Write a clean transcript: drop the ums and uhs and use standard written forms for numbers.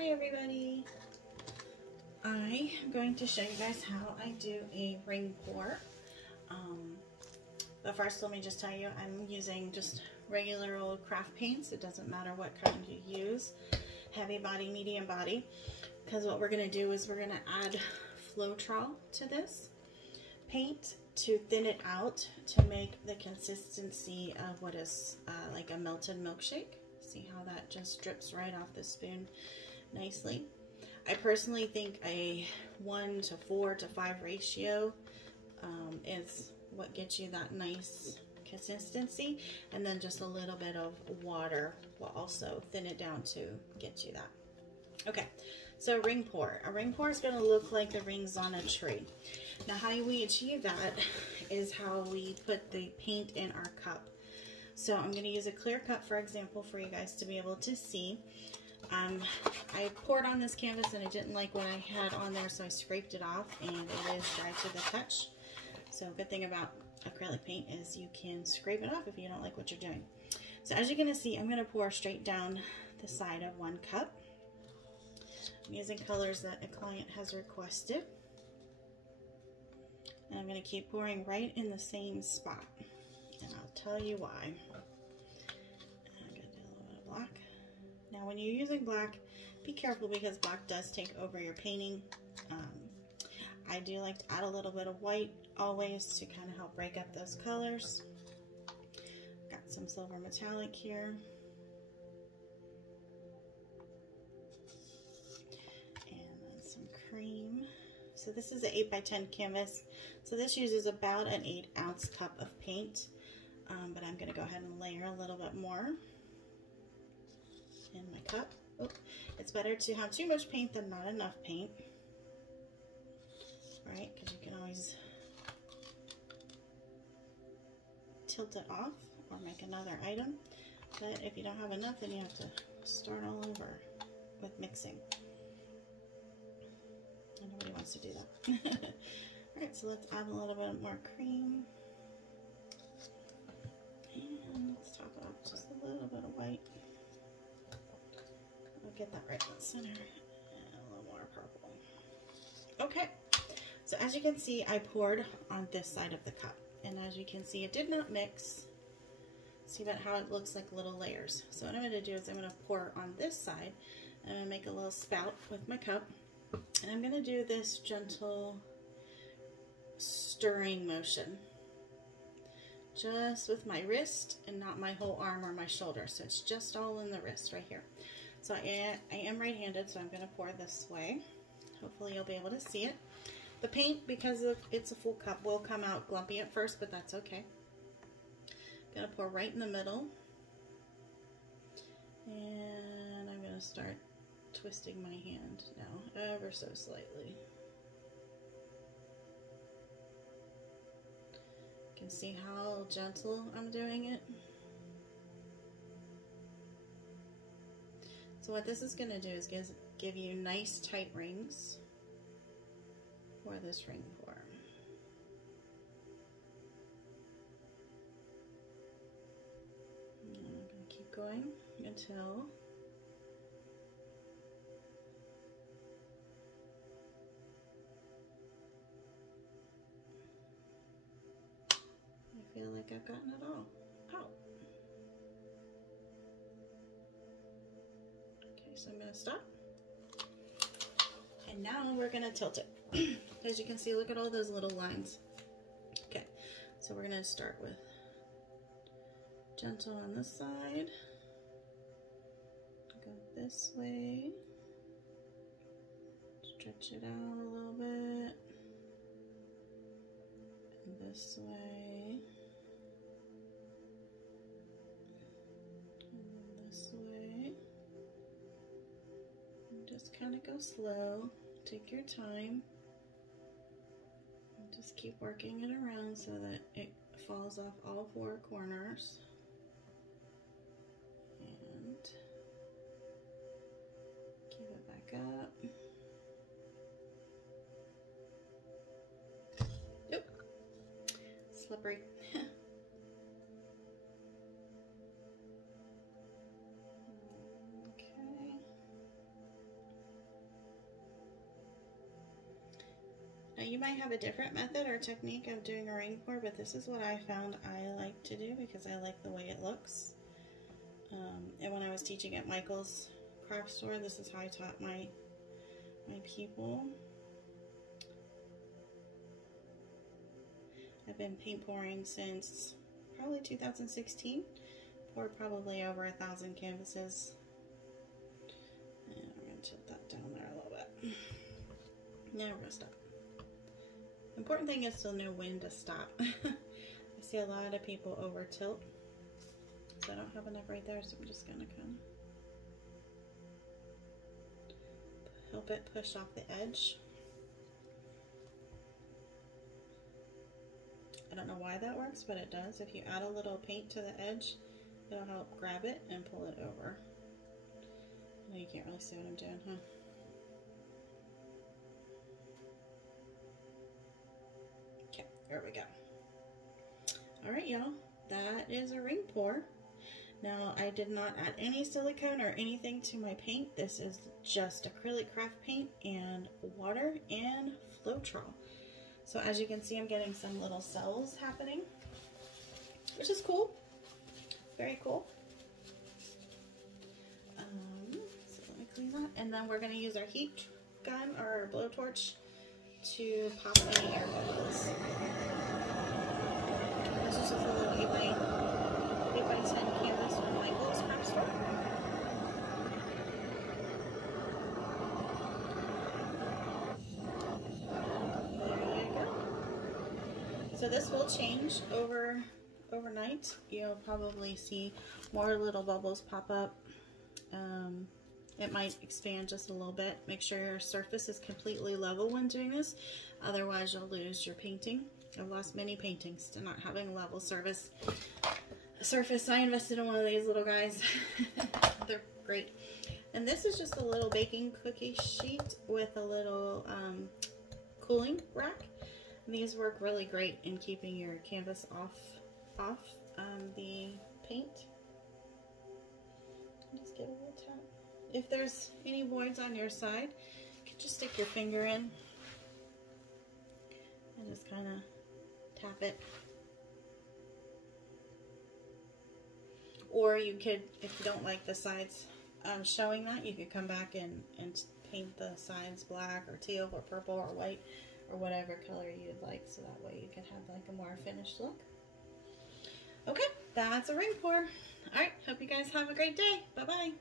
Hi everybody! I am going to show you guys how I do a ring pour. But first let me just tell you I'm using just regular old craft paints. It doesn't matter what kind you use, heavy body, medium body, because what we're going to do is we're going to add Floetrol to this paint to thin it out to make the consistency of what is like a melted milkshake. See how that just drips right off the spoon nicely. I personally think a 1 to 4 to 5 ratio is what gets you that nice consistency, and then just a little bit of water will also thin it down to get you that. Okay, so ring pour. A ring pour is going to look like the rings on a tree. Now how we achieve that is how we put the paint in our cup. So I'm going to use a clear cup for example for you guys to be able to see. I poured on this canvas and I didn't like what I had on there, so I scraped it off, and it is dry to the touch. So good thing about acrylic paint is you can scrape it off if you don't like what you're doing. So as you're going to see, I'm going to pour straight down the side of one cup. I'm using colors that a client has requested. And I'm going to keep pouring right in the same spot. And I'll tell you why. I'm going to do a little bit of black. Now when you're using black, be careful because black does take over your painting. I do like to add a little bit of white always to kind of help break up those colors. Got some silver metallic here. And then some cream. So this is an 8x10 canvas. So this uses about an 8-ounce cup of paint. But I'm going to go ahead and layer a little bit more in my cup. Oh, it's better to have too much paint than not enough paint, right? Because you can always tilt it off or make another item. But if you don't have enough, then you have to start all over with mixing. And nobody wants to do that. All right, so let's add a little bit more cream. And let's top it off just a little bit of white. I'll get that right in the center. And a little more purple. Okay, so as you can see, I poured on this side of the cup. And as you can see, it did not mix. See about how it looks like little layers. So what I'm going to do is I'm going to pour on this side. I'm going to make a little spout with my cup. And I'm going to do this gentle stirring motion. Just with my wrist and not my whole arm or my shoulder. So it's just all in the wrist right here. So I am right-handed, so I'm going to pour this way. Hopefully you'll be able to see it. The paint, because it's a full cup, will come out glumpy at first, but that's okay. I'm going to pour right in the middle. And I'm going to start twisting my hand now, ever so slightly. You can see how gentle I'm doing it. So what this is going to do is give you nice tight rings for this ring pour. And I'm going to keep going until I feel like I've gotten it all out. Okay, so I'm going to stop. And now we're going to tilt it. As you can see, look at all those little lines. Okay, so we're going to start with gentle on this side. Go this way. Stretch it out a little bit. And this way. And this way. And just kind of go slow. Take your time. And just keep working it around so that it falls off all 4 corners. And keep it back up. Nope. Slippery. you might have a different method or technique of doing a ring pour, but this is what I found I like to do because I like the way it looks. And when I was teaching at Michael's craft store, this is how I taught my people. I've been paint pouring since probably 2016. Poured probably over 1,000 canvases. And we're going to tilt that down there a little bit. Now we're going to stop. Important thing is to know when to stop. I see a lot of people over tilt. So I don't have enough right there, so I'm just going to kind of help it push off the edge. I don't know why that works, but it does. If you add a little paint to the edge, it'll help grab it and pull it over. I know you can't really see what I'm doing, huh? Okay, there we go. All right, y'all, that is a ring pour. Now, I did not add any silicone or anything to my paint. This is just acrylic craft paint and water and Floetrol. So as you can see, I'm getting some little cells happening, which is cool. Very cool. So let me clean that. And then we're going to use our heat gun or our blowtorch to pop any air bubbles. This is just a little 8x10 canvas from Michael's craft store. There you go. So this will change overnight. You'll probably see more little bubbles pop up. It might expand just a little bit. Make sure your surface is completely level when doing this, otherwise you'll lose your painting. I've lost many paintings to not having a level surface. I invested in one of these little guys. They're great. And this is just a little baking cookie sheet with a little cooling rack. And these work really great in keeping your canvas off the paint. Just give it a little tap. If there's any voids on your side, you can just stick your finger in and just kind of tap it. Or you could, if you don't like the sides showing that, you could come back and paint the sides black or teal or purple or white or whatever color you'd like, so that way you can have like a more finished look. Okay, that's a ring pour. All right, hope you guys have a great day. Bye-bye.